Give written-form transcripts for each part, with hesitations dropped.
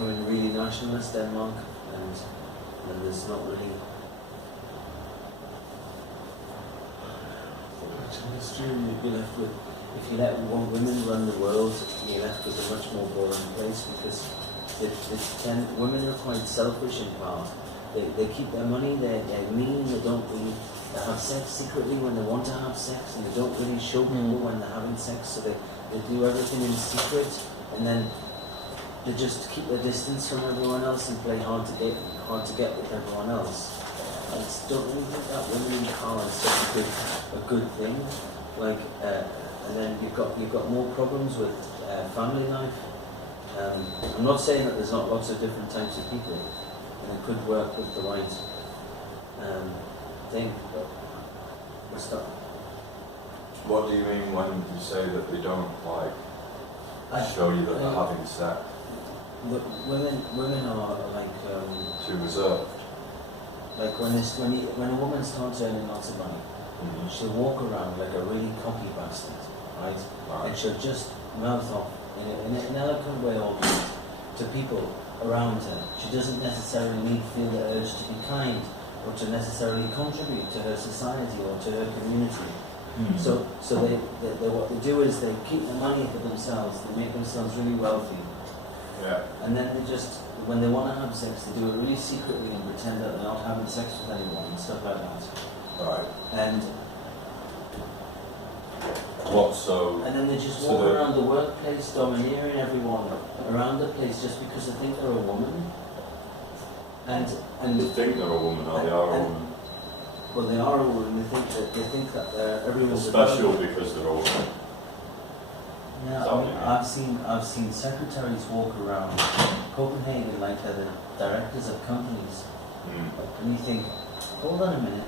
becoming really nationalist, Denmark, and there's not really much industry. You'd be left with, if you let women run the world, you're left with a much more boring place, because women are quite selfish in power. They keep their money, they're mean, they don't really, they have sex secretly when they want to have sex, and they don't really show people when they're having sex, so they do everything in secret, and then they just keep their distance from everyone else and play hard to get with everyone else. I just don't really think that women in power is such a good thing. Like, and then you've got more problems with family life. I'm not saying that there's not lots of different types of people, and it could work with the right thing, but we're stuck. What do you mean when you say that they don't show you that they're having sex? Women are like too reserved. Like when a woman starts earning lots of money, she'll walk around like a really cocky bastard, right? And she'll just mouth off in an eloquent way to people around her. She doesn't necessarily feel the urge to be kind or to necessarily contribute to her society or to her community. So they what they do is they keep the money for themselves. They make themselves really wealthy. Yeah. And then they just, when they want to have sex, they do it really secretly and pretend that they're not having sex with anyone and stuff like that. Right. And what so? And then they just walk around the workplace, domineering everyone around the place just because they think they're a woman. And they think they're a woman, or they are a woman. Well, they are a woman. They think that everyone's special because they're a woman. Yeah, I mean, I've seen secretaries walk around Copenhagen like they're the directors of companies, and you think, hold on a minute,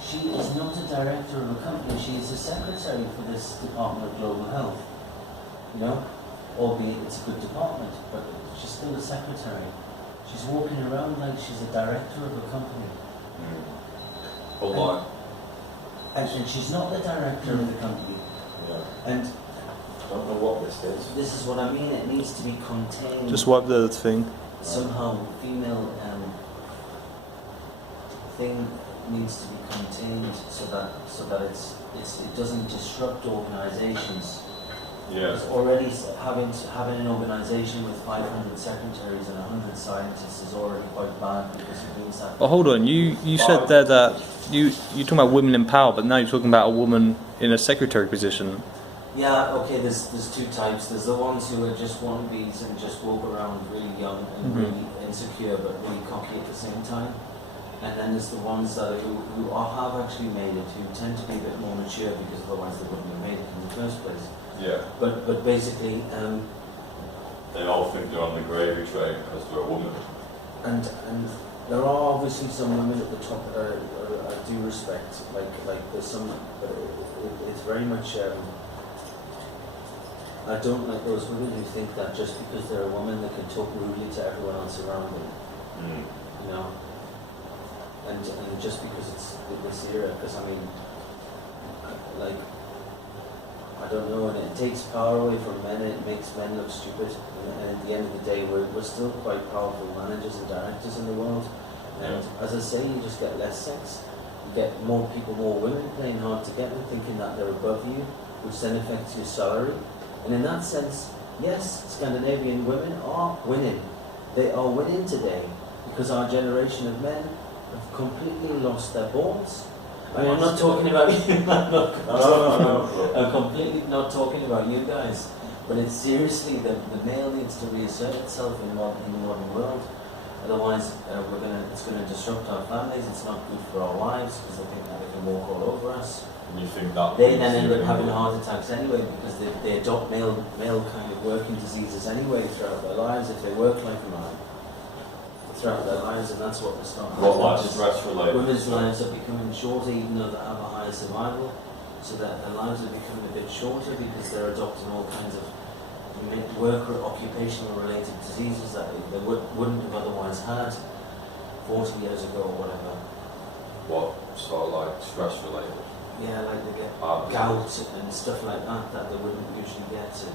she is not a director of a company, she is a secretary for this Department of Global Health, you know, albeit it's a good department, but she's still a secretary. She's walking around like she's a director of a company. Hold on. And she's not the director of the company. Yeah. And I don't know what this is. This is what I mean. It needs to be contained. Just wipe the thing. Somehow, female thing needs to be contained so that it doesn't disrupt organisations. Yeah. Because already having an organisation with 500 secretaries and 100 scientists is already quite bad, because it means that. But hold on, you said there that you're talking about women in power, but now you're talking about a woman in a secretary position. Yeah, okay, there's two types. There's the ones who are just wannabes and just walk around really young and really insecure but really cocky at the same time. And then there's the ones that who have actually made it, who tend to be a bit more mature, because otherwise they wouldn't have made it in the first place. Yeah. But basically... they all think they're on the gravy train because they're a woman. And there are obviously some women at the top that I do respect. Like there's some... But it's very much... I don't like those women who think that just because they're a woman they can talk rudely to everyone else around them. You know? And just because it's this era, because I mean, like, I don't know, and it takes power away from men, and it makes men look stupid, and at the end of the day we're still quite powerful managers and directors in the world, and as I say, you just get less sex, you get more people, more women playing hard to get and thinking that they're above you, which then affects your salary. And in that sense, yes, Scandinavian women are winning. They are winning today because our generation of men have completely lost their balls. I mean, I'm not talking about you. I'm completely not talking about you guys. But it's seriously, the male needs to reassert itself in the modern world. Otherwise, it's going to disrupt our families. It's not good for our wives because they think that they can walk all over us. And you think that they then end up having heart attacks anyway, because they adopt male kind of working diseases anyway throughout their lives if they work like a man throughout their lives, and that's what they're starting. What, like stress related? Women's lives are becoming shorter, even though they have a higher survival, so that their lives are becoming a bit shorter because they're adopting all kinds of work or occupational related diseases that they wouldn't have otherwise had 40 years ago or whatever. What sort of like stress related? Yeah, like they get gout and stuff like that they wouldn't usually get, and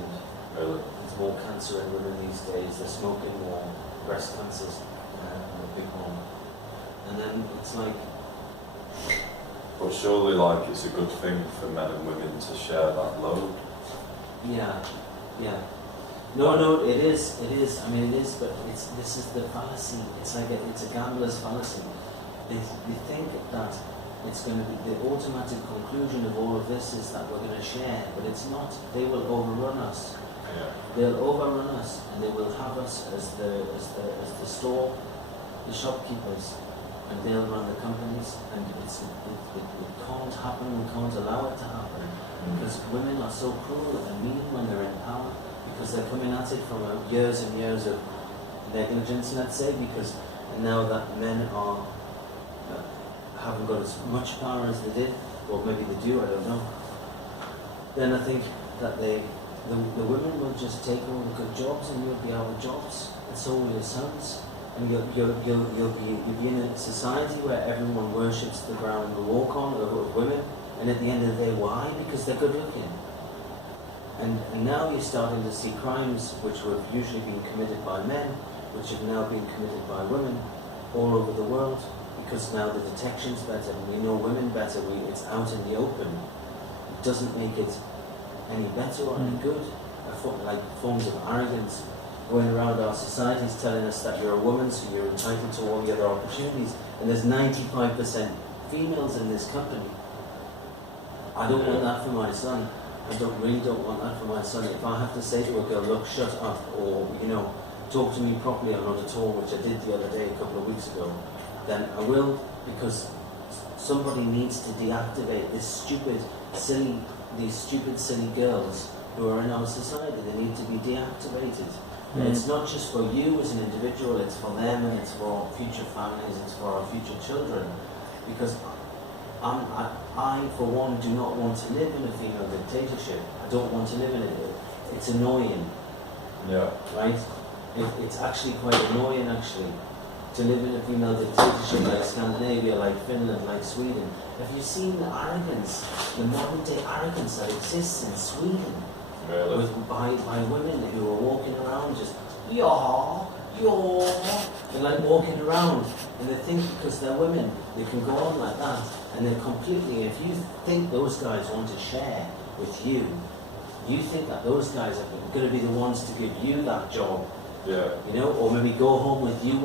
really? there's more cancer in women these days, they're smoking more. breast cancers, a big one. And then it's like. But surely, like, it's a good thing for men and women to share that load. Yeah. No, it is. I mean, it is, but this is the fallacy. It's like it's a gambler's fallacy. They think that it's going to be the automatic conclusion of all of this is that we're going to share, but it's not. They will overrun us. Yeah. They'll overrun us, and they will have us as the store, the shopkeepers, and they'll run the companies. And it can't happen. We can't allow it to happen because women are so cruel and mean when they're in power. Because they're coming at it from years and years of negligence, let's say, because now that men are haven't got as much power as they did, or maybe they do, I don't know. Then I think that the women will just take all the good jobs, and you'll be out of jobs, and so will your sons, and you'll be in a society where everyone worships the ground we walk on of women, and at the end of the day, why? Because they're good looking. And now you're starting to see crimes which were usually being committed by men, which have now been committed by women all over the world, because now the detection's better, and we know women better, it's out in the open. It doesn't make it any better or any good. Like forms of arrogance going around our societies telling us that you're a woman, so you're entitled to all the other opportunities, and there's 95% females in this company. I don't want that for my son. I really don't want that for my son. If I have to say to a girl, look, shut up, or, talk to me properly or not at all, which I did the other day, a couple of weeks ago, then I will, because somebody needs to deactivate these stupid, silly girls who are in our society. They need to be deactivated. And it's not just for you as an individual, it's for them, and it's for our future families, it's for our future children. Because I, for one, do not want to live in a female dictatorship. I don't want to live in it. It's annoying. Yeah. Right? It's actually quite annoying, actually, to live in a female dictatorship like Scandinavia, like Finland, like Sweden. Have you seen the arrogance, the modern day arrogance that exists in Sweden? Really? By women who are walking around just, yeah. They're like walking around, and they think because they're women, they can go on like that, and they're completely, if you think those guys want to share with you, you think that those guys are going to be the ones to give you that job. Yeah. Or maybe go home with you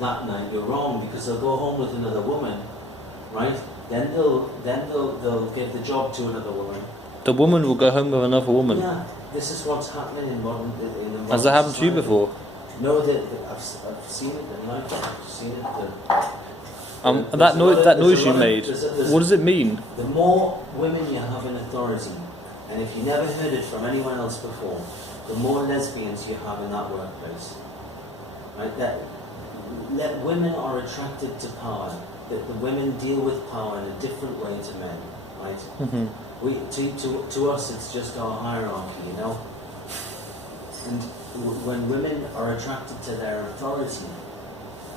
that night, you're wrong, because they'll go home with another woman, right? Then they'll give the job to another woman. The woman will go home with another woman? Yeah, this is what's happening in the modern Has that happened to you before? No, I've seen it in life. I've seen it. That noise you made, what does it mean? The more women you have in authority, and if you never heard it from anyone else before, the more lesbians you have in that workplace. Right? That women are attracted to power. That the women deal with power in a different way to men. Right? Mm-hmm. To us, it's just our hierarchy, And when women are attracted to their authority,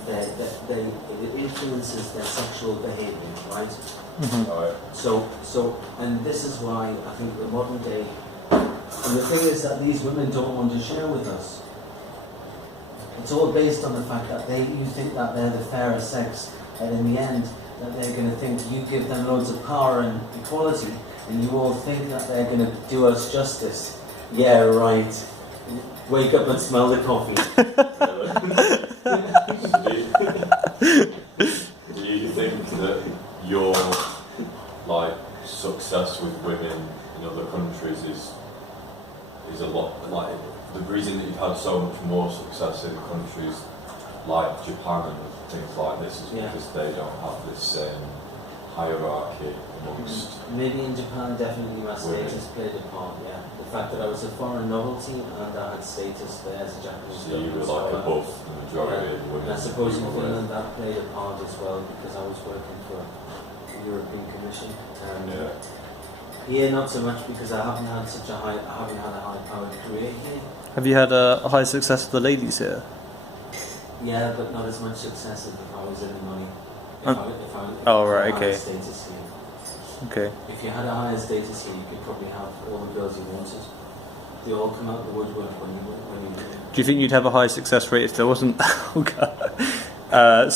it influences their sexual behaviour, right? Mm-hmm. Right. So, and this is why I think the modern day, and the thing is that these women don't want to share with us. It's all based on the fact that you think that they're the fairer sex, and in the end, that they're going to think you give them loads of power and equality, and you all think that they're going to do us justice. Yeah, right. Wake up and smell the coffee. Do you think that your success with women in other countries is a lot like the reason that you've had so much more success in countries like Japan and things like this is because they don't have this same hierarchy amongst. Maybe in Japan, definitely my status played a part. Yeah, the fact that I was a foreign novelty and I had status there as a Japanese. So you were above the majority of women. And I suppose in Finland that played a part as well because I was working for the European Commission. Here, not so much because I haven't had a high-powered career here. Have you had a high success with the ladies here? Yeah, but not as much success as if I was earning money. If right, I had okay. Status here. Okay. If you had a higher status here, you could probably have all the girls you wanted. They all come out the woodwork when you. Do you think you'd have a high success rate if there wasn't? Oh God. I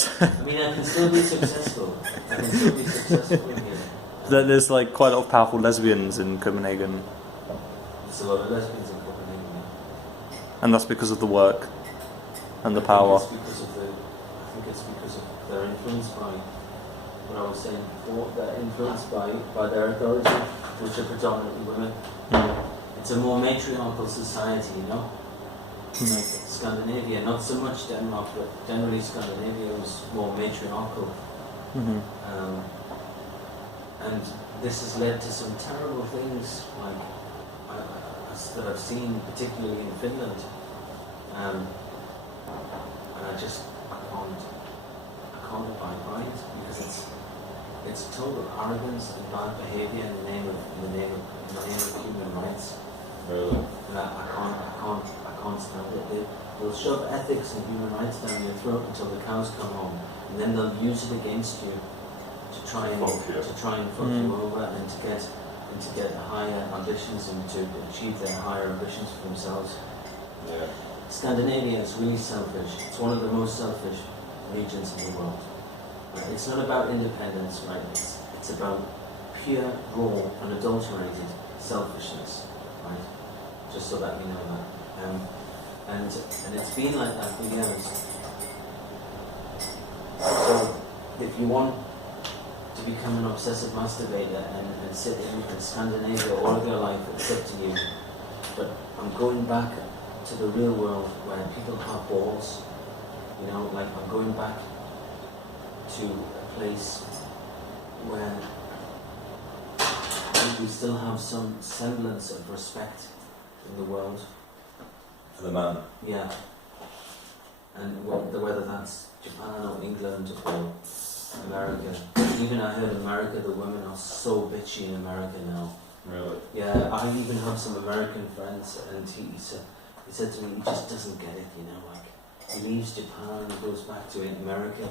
mean, I can still be successful. I can still be successful in here. There's like quite a lot of powerful lesbians in Copenhagen, There's a lot of lesbians in Copenhagen. and that's because of the work and the power. I think it's because of they're influenced by what I was saying before. They're influenced by their authority, which are predominantly women. Mm. It's a more matriarchal society, you know. Like Scandinavia, not so much Denmark, but generally Scandinavia was more matriarchal. Mm-hmm. And this has led to some terrible things, like that I've seen, particularly in Finland. And I can't abide by it because it's total arrogance and bad behaviour in the name of human rights. Really? And I can't stand it. They'll shove ethics and human rights down your throat until the cows come home, and then they'll use it against you to try and fuck you over and to get higher ambitions and to achieve their higher ambitions for themselves. Yeah. Scandinavia is really selfish. It's one of the most selfish regions in the world. It's not about independence, right? It's about pure, raw, unadulterated selfishness, right? Just so that we know that. And it's been like that for years. So if you want to become an obsessive masturbator and sit in Scandinavia all of your life, it's up to you. But I'm going back to the real world where people have balls. You know, like I'm going back to a place where we still have some semblance of respect in the world. For the man. Yeah. And whether that's Japan or England or America. Even I heard America, the women are so bitchy in America now. Really? Yeah, I even have some American friends, and he said to me, he just doesn't get it, you know, like, he leaves Japan and goes back to America,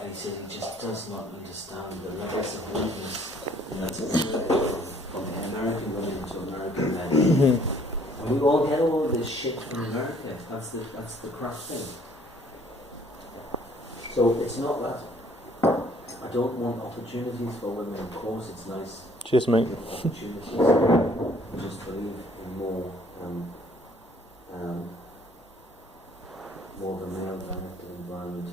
and he said he just does not understand the levels of rudeness that's from American women to American men. And we all get all of this shit from America. That's the crap thing. So it's not that I don't want opportunities for women. Of course, it's nice. Cheers, mate. To give opportunities. I just believe in more the male-dominated environment.